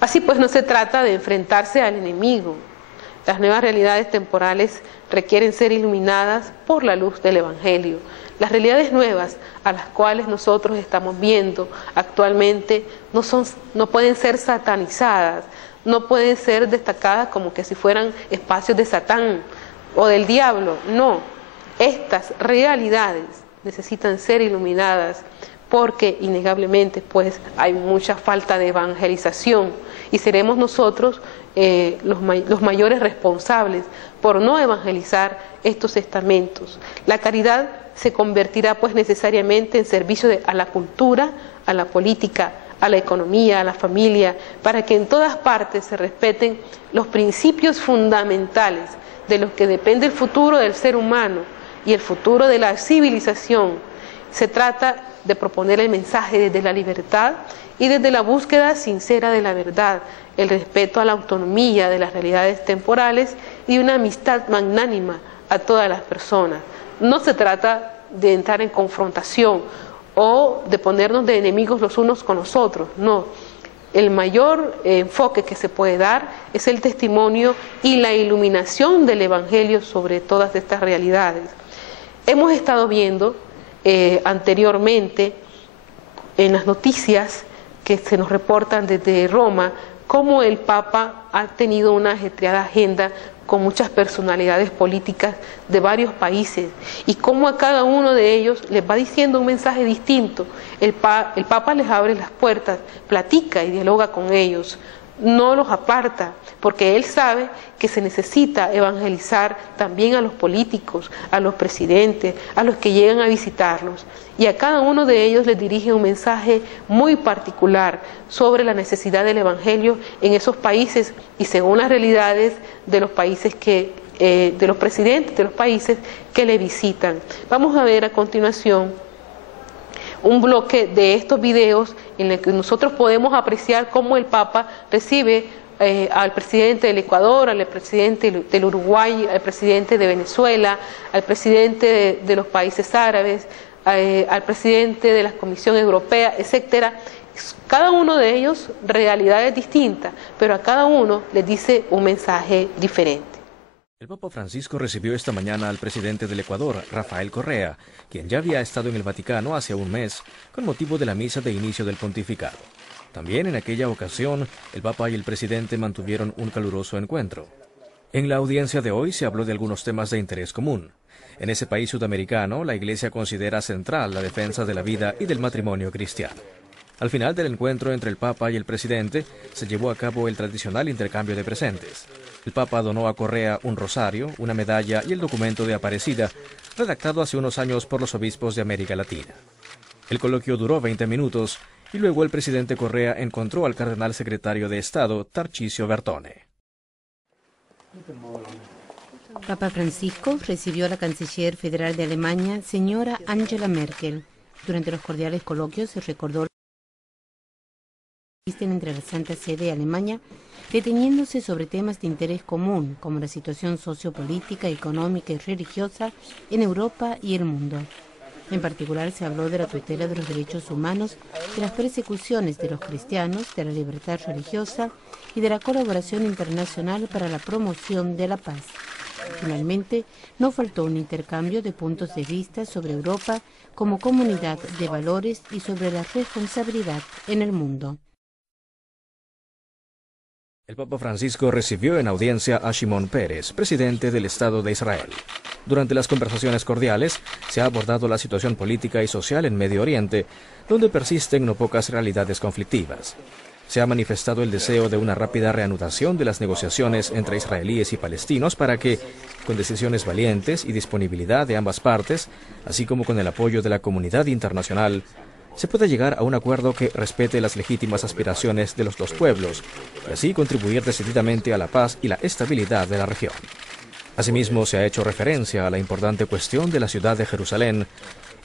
Así pues, no se trata de enfrentarse al enemigo. Las nuevas realidades temporales requieren ser iluminadas por la luz del Evangelio. Las realidades nuevas a las cuales nosotros estamos viendo actualmente no pueden ser satanizadas, no pueden ser destacadas como que si fueran espacios de Satán o del diablo. No, estas realidades necesitan ser iluminadas porque innegablemente pues hay mucha falta de evangelización y seremos nosotros los mayores responsables por no evangelizar estos estamentos. La caridad se convertirá pues necesariamente en servicio a la cultura, a la política, a la economía, a la familia, para que en todas partes se respeten los principios fundamentales de los que depende el futuro del ser humano y el futuro de la civilización. Se trata de proponer el mensaje desde la libertad y desde la búsqueda sincera de la verdad, el respeto a la autonomía de las realidades temporales y una amistad magnánima a todas las personas. No se trata de entrar en confrontación o de ponernos de enemigos los unos con los otros, no. El mayor enfoque que se puede dar es el testimonio y la iluminación del Evangelio sobre todas estas realidades. Hemos estado viendo anteriormente en las noticias que se nos reportan desde Roma cómo el Papa ha tenido una ajetreada agenda con muchas personalidades políticas de varios países y cómo a cada uno de ellos les va diciendo un mensaje distinto. El Papa les abre las puertas, platica y dialoga con ellos, no los aparta, porque él sabe que se necesita evangelizar también a los políticos, a los presidentes, a los que llegan a visitarlos. Y a cada uno de ellos les dirige un mensaje muy particular sobre la necesidad del evangelio en esos países y según las realidades de los países de los presidentes de los países que le visitan. Vamos a ver a continuación un bloque de estos videos en el que nosotros podemos apreciar cómo el Papa recibe al presidente del Ecuador, al presidente del Uruguay, al presidente de Venezuela, al presidente de los países árabes, al presidente de la Comisión Europea, etcétera. Cada uno de ellos realidades distintas, pero a cada uno les dice un mensaje diferente. El Papa Francisco recibió esta mañana al presidente del Ecuador, Rafael Correa, quien ya había estado en el Vaticano hace un mes con motivo de la misa de inicio del pontificado. También en aquella ocasión, el Papa y el presidente mantuvieron un caluroso encuentro. En la audiencia de hoy se habló de algunos temas de interés común. En ese país sudamericano, la Iglesia considera central la defensa de la vida y del matrimonio cristiano. Al final del encuentro entre el Papa y el presidente, se llevó a cabo el tradicional intercambio de presentes. El Papa donó a Correa un rosario, una medalla y el documento de Aparecida, redactado hace unos años por los obispos de América Latina. El coloquio duró 20 minutos y luego el presidente Correa encontró al cardenal secretario de Estado, Tarcisio Bertone. Papa Francisco recibió a la canciller federal de Alemania, señora Angela Merkel. Durante los cordiales coloquios se recordó entre la Santa Sede y Alemania, deteniéndose sobre temas de interés común, como la situación sociopolítica, económica y religiosa en Europa y el mundo. En particular se habló de la tutela de los derechos humanos, de las persecuciones de los cristianos, de la libertad religiosa y de la colaboración internacional para la promoción de la paz. Finalmente, no faltó un intercambio de puntos de vista sobre Europa como comunidad de valores y sobre la responsabilidad en el mundo. El Papa Francisco recibió en audiencia a Shimon Peres, presidente del Estado de Israel. Durante las conversaciones cordiales se ha abordado la situación política y social en Medio Oriente, donde persisten no pocas realidades conflictivas. Se ha manifestado el deseo de una rápida reanudación de las negociaciones entre israelíes y palestinos para que, con decisiones valientes y disponibilidad de ambas partes, así como con el apoyo de la comunidad internacional, se puede llegar a un acuerdo que respete las legítimas aspiraciones de los dos pueblos y así contribuir decididamente a la paz y la estabilidad de la región. Asimismo, se ha hecho referencia a la importante cuestión de la ciudad de Jerusalén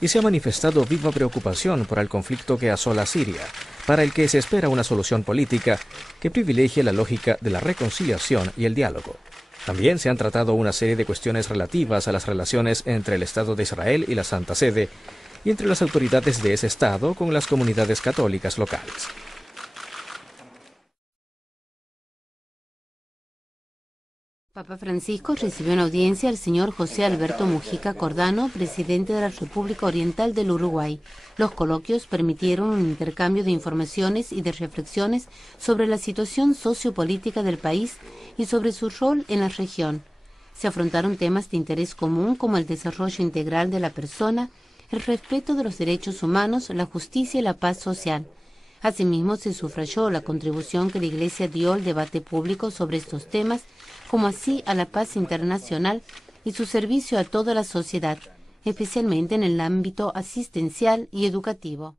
y se ha manifestado viva preocupación por el conflicto que asola Siria, para el que se espera una solución política que privilegie la lógica de la reconciliación y el diálogo. También se han tratado una serie de cuestiones relativas a las relaciones entre el Estado de Israel y la Santa Sede y entre las autoridades de ese Estado con las comunidades católicas locales. Papa Francisco recibió en audiencia al señor José Alberto Mujica Cordano, presidente de la República Oriental del Uruguay. Los coloquios permitieron un intercambio de informaciones y de reflexiones sobre la situación sociopolítica del país y sobre su rol en la región. Se afrontaron temas de interés común como el desarrollo integral de la persona, el respeto de los derechos humanos, la justicia y la paz social. Asimismo, se subrayó la contribución que la Iglesia dio al debate público sobre estos temas, como así a la paz internacional y su servicio a toda la sociedad, especialmente en el ámbito asistencial y educativo.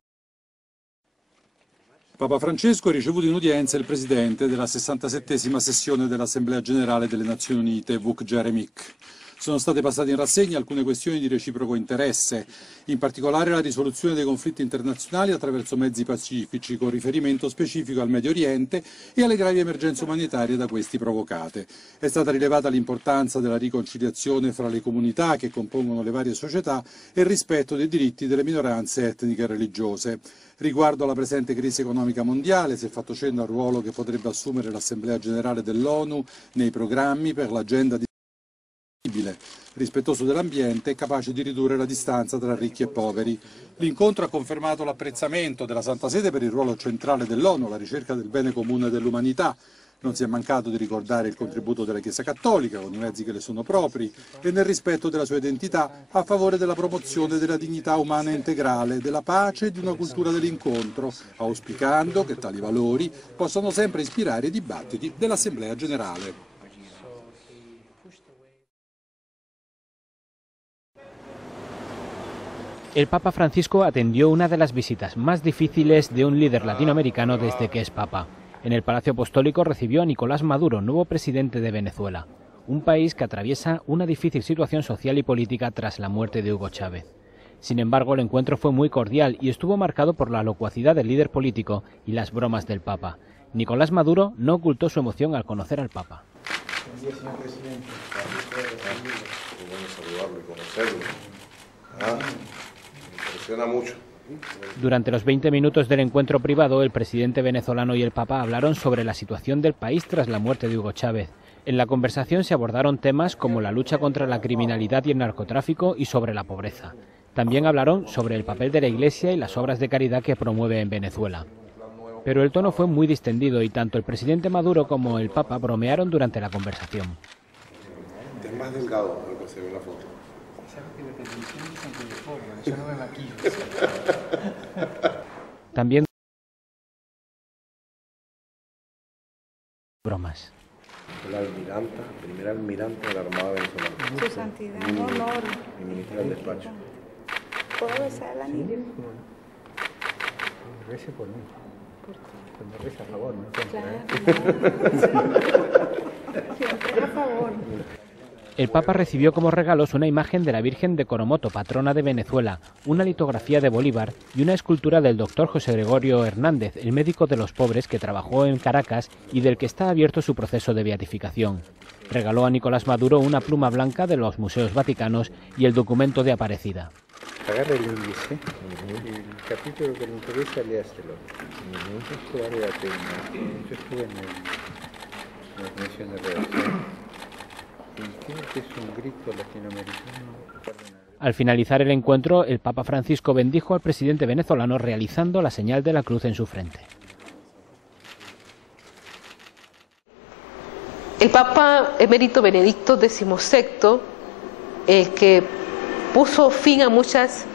Papa Francesco ha ricevuto in udienza il presidente della 67esima sessione dell'Assemblea Generale delle Nazioni Unite, Vuk Jeremic. Sono state passate in rassegna alcune questioni di reciproco interesse, in particolare la risoluzione dei conflitti internazionali attraverso mezzi pacifici, con riferimento specifico al Medio Oriente e alle gravi emergenze umanitarie da questi provocate. È stata rilevata l'importanza della riconciliazione fra le comunità che compongono le varie società e il rispetto dei diritti delle minoranze etniche e religiose. Riguardo alla presente crisi economica mondiale, si è fatto cenno al ruolo che potrebbe assumere l'Assemblea Generale dell'ONU nei programmi per l'agenda di rispettoso dell'ambiente e capace di ridurre la distanza tra ricchi e poveri. L'incontro ha confermato l'apprezzamento della Santa Sede per il ruolo centrale dell'ONU, la ricerca del bene comune dell'umanità. Non si è mancato di ricordare il contributo della Chiesa Cattolica, con i mezzi che le sono propri, e nel rispetto della sua identità a favore della promozione della dignità umana integrale, della pace e di una cultura dell'incontro, auspicando che tali valori possano sempre ispirare i dibattiti dell'Assemblea Generale. El Papa Francisco atendió una de las visitas más difíciles de un líder latinoamericano desde que es Papa. En el Palacio Apostólico recibió a Nicolás Maduro, nuevo presidente de Venezuela, un país que atraviesa una difícil situación social y política tras la muerte de Hugo Chávez. Sin embargo, el encuentro fue muy cordial y estuvo marcado por la locuacidad del líder político y las bromas del Papa. Nicolás Maduro no ocultó su emoción al conocer al Papa. Buen día, señor presidente. Qué bueno saludarlo y conocerlo. Me impresiona mucho. Durante los 20 minutos del encuentro privado, el presidente venezolano y el Papa hablaron sobre la situación del país tras la muerte de Hugo Chávez. En la conversación se abordaron temas como la lucha contra la criminalidad y el narcotráfico y sobre la pobreza. También hablaron sobre el papel de la Iglesia y las obras de caridad que promueve en Venezuela. Pero el tono fue muy distendido y tanto el presidente Maduro como el Papa bromearon durante la conversación. Es más delgado de lo que se ve en la foto. También bromas. La almiranta, primera almiranta de la Armada venezolana. Su santidad, un honor. Y ministra del despacho. ¿Puedo besar el anillo? Rece por mí. Cuando reza a favor, ¿no? Siempre a favor. El Papa recibió como regalos una imagen de la Virgen de Coromoto, patrona de Venezuela, una litografía de Bolívar y una escultura del doctor José Gregorio Hernández, el médico de los pobres que trabajó en Caracas y del que está abierto su proceso de beatificación. Regaló a Nicolás Maduro una pluma blanca de los museos vaticanos y el documento de Aparecida. Agarre el índice, el capítulo que le interesa, léaselo. Esto vale la pena. Yo estuve en la comisión de redacción. Creo que es un grito latinoamericano. Al finalizar el encuentro, el Papa Francisco bendijo al presidente venezolano realizando la señal de la cruz en su frente. El Papa emérito Benedicto XVI, el que puso fin a muchas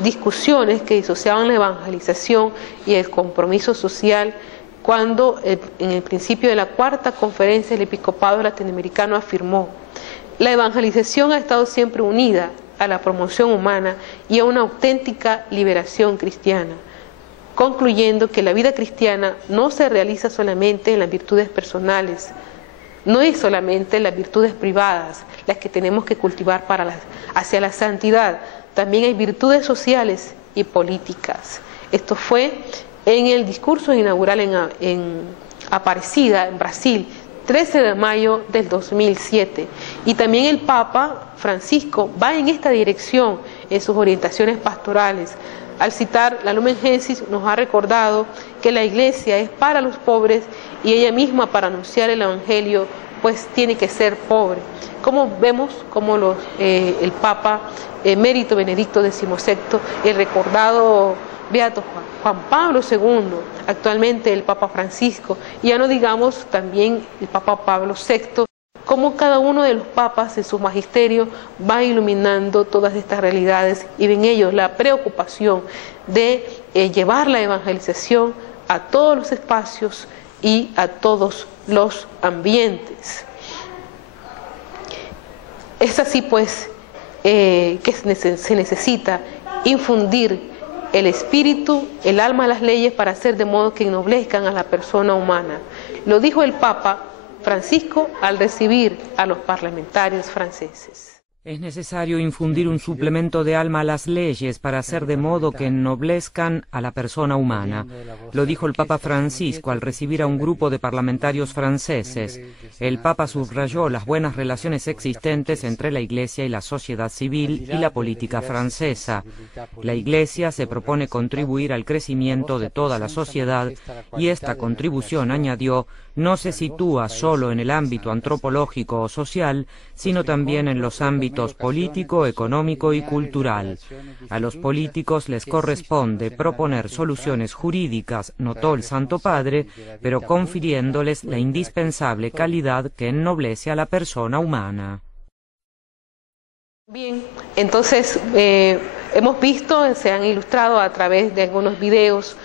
discusiones que disociaban la evangelización y el compromiso social, cuando en el principio de la cuarta conferencia del Episcopado Latinoamericano afirmó: la evangelización ha estado siempre unida a la promoción humana y a una auténtica liberación cristiana, concluyendo que la vida cristiana no se realiza solamente en las virtudes personales, no es solamente en las virtudes privadas las que tenemos que cultivar hacia la santidad, también hay virtudes sociales y políticas. Esto fue en el discurso inaugural en Aparecida, en Brasil, 13 de mayo del 2007. Y también el Papa Francisco va en esta dirección en sus orientaciones pastorales. Al citar la Lumen Gentium nos ha recordado que la Iglesia es para los pobres y ella misma para anunciar el Evangelio pues tiene que ser pobre. Como vemos como el Papa emérito Benedicto XVI, el recordado Beato Juan Pablo II, actualmente el Papa Francisco, y ya no digamos también el Papa Pablo VI, como cada uno de los papas en su magisterio va iluminando todas estas realidades y ven ellos la preocupación de llevar la evangelización a todos los espacios y a todos los ambientes. Es así pues que se necesita infundir el espíritu, el alma a las leyes para hacer de modo que ennoblezcan a la persona humana. Lo dijo el Papa Francisco al recibir a los parlamentarios franceses. Es necesario infundir un suplemento de alma a las leyes para hacer de modo que ennoblezcan a la persona humana. Lo dijo el Papa Francisco al recibir a un grupo de parlamentarios franceses. El Papa subrayó las buenas relaciones existentes entre la Iglesia y la sociedad civil y la política francesa. La Iglesia se propone contribuir al crecimiento de toda la sociedad y esta contribución, añadió, no se sitúa solo en el ámbito antropológico o social, sino también en los ámbitos político, económico y cultural. A los políticos les corresponde proponer soluciones jurídicas, notó el Santo Padre, pero confiriéndoles la indispensable calidad que ennoblece a la persona humana. Bien, entonces hemos visto, se han ilustrado a través de algunos videos,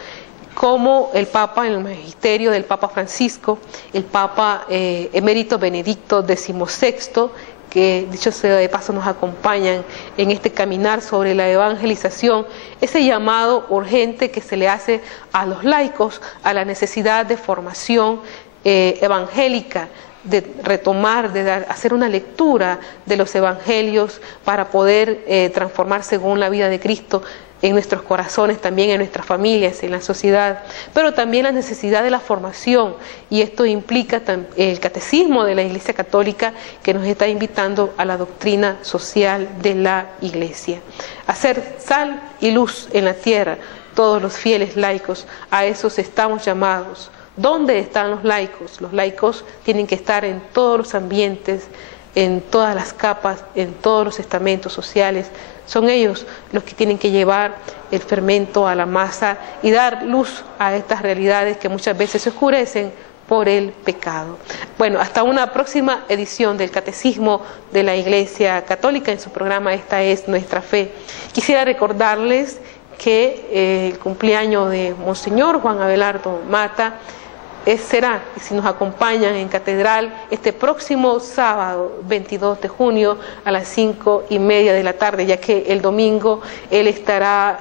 como el Papa, en el magisterio del Papa Francisco, el Papa emérito Benedicto XVI, que dicho sea de paso nos acompañan en este caminar sobre la evangelización, ese llamado urgente que se le hace a los laicos a la necesidad de formación evangélica, de retomar, de hacer una lectura de los evangelios para poder transformar según la vida de Cristo en nuestros corazones, también en nuestras familias, en la sociedad, pero también la necesidad de la formación, y esto implica el catecismo de la Iglesia Católica, que nos está invitando a la doctrina social de la Iglesia. Hacer sal y luz en la tierra, todos los fieles laicos, a esos estamos llamados. ¿Dónde están los laicos? Los laicos tienen que estar en todos los ambientes, en todas las capas, en todos los estamentos sociales. Son ellos los que tienen que llevar el fermento a la masa y dar luz a estas realidades que muchas veces se oscurecen por el pecado. Bueno, hasta una próxima edición del Catecismo de la Iglesia Católica en su programa Esta es Nuestra Fe. Quisiera recordarles que el cumpleaños de Monseñor Juan Abelardo Mata será, si nos acompañan en Catedral, este próximo sábado 22 de junio a las 5:30 de la tarde, ya que el domingo él estará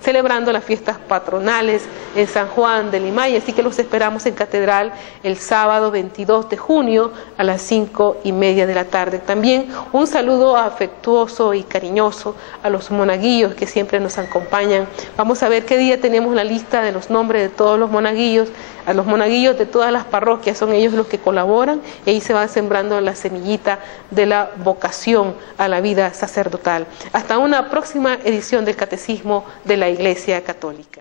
celebrando las fiestas patronales en San Juan de Limay, así que los esperamos en Catedral el sábado 22 de junio a las 5:30 de la tarde. También un saludo afectuoso y cariñoso a los monaguillos que siempre nos acompañan. Vamos a ver qué día tenemos la lista de los nombres de todos los monaguillos. A los monaguillos de todas las parroquias son ellos los que colaboran y ahí se va sembrando la semillita de la vocación a la vida sacerdotal. Hasta una próxima edición del Catecismo de la Iglesia Católica.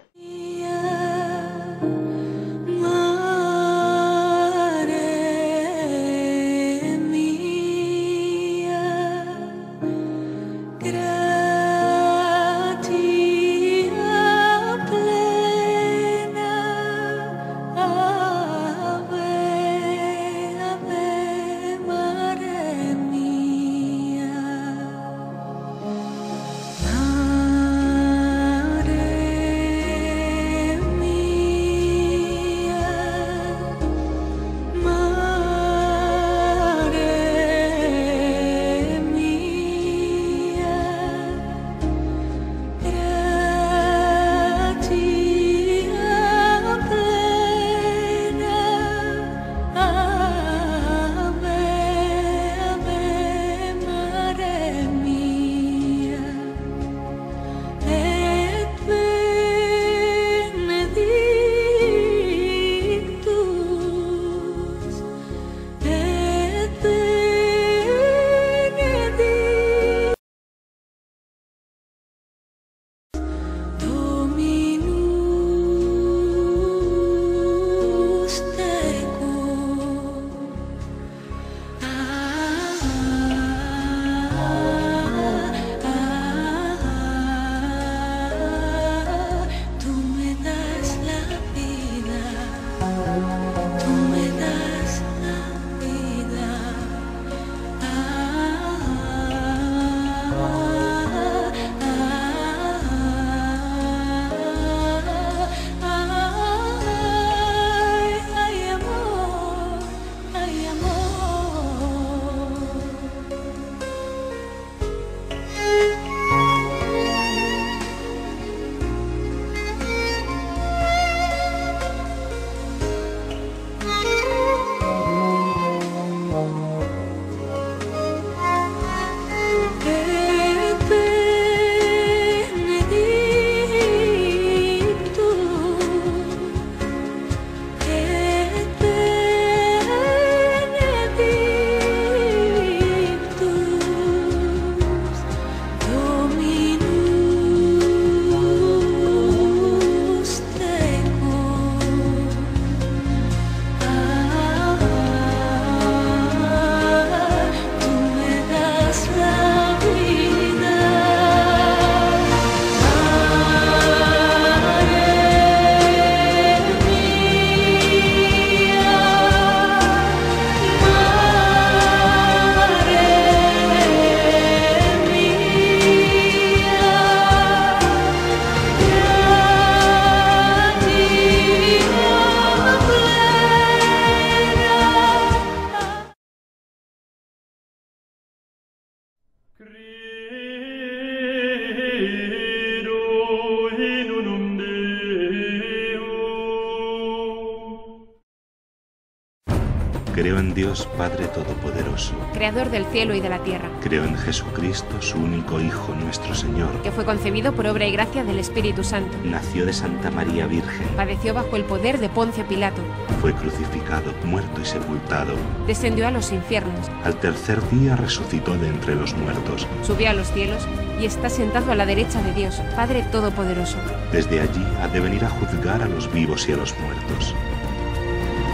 Creo en Dios Padre Todopoderoso, creador del cielo y de la tierra. Creo en Jesucristo, su único Hijo, nuestro Señor, que fue concebido por obra y gracia del Espíritu Santo. Nació de Santa María Virgen. Padeció bajo el poder de Poncio Pilato. Fue crucificado, muerto y sepultado. Descendió a los infiernos. Al tercer día resucitó de entre los muertos. Subió a los cielos y está sentado a la derecha de Dios, Padre Todopoderoso. Desde allí ha de venir a juzgar a los vivos y a los muertos.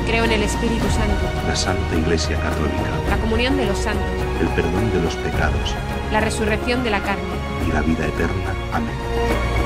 Creo en el Espíritu Santo, la Santa Iglesia Católica, la comunión de los santos, el perdón de los pecados, la resurrección de la carne y la vida eterna. Amén.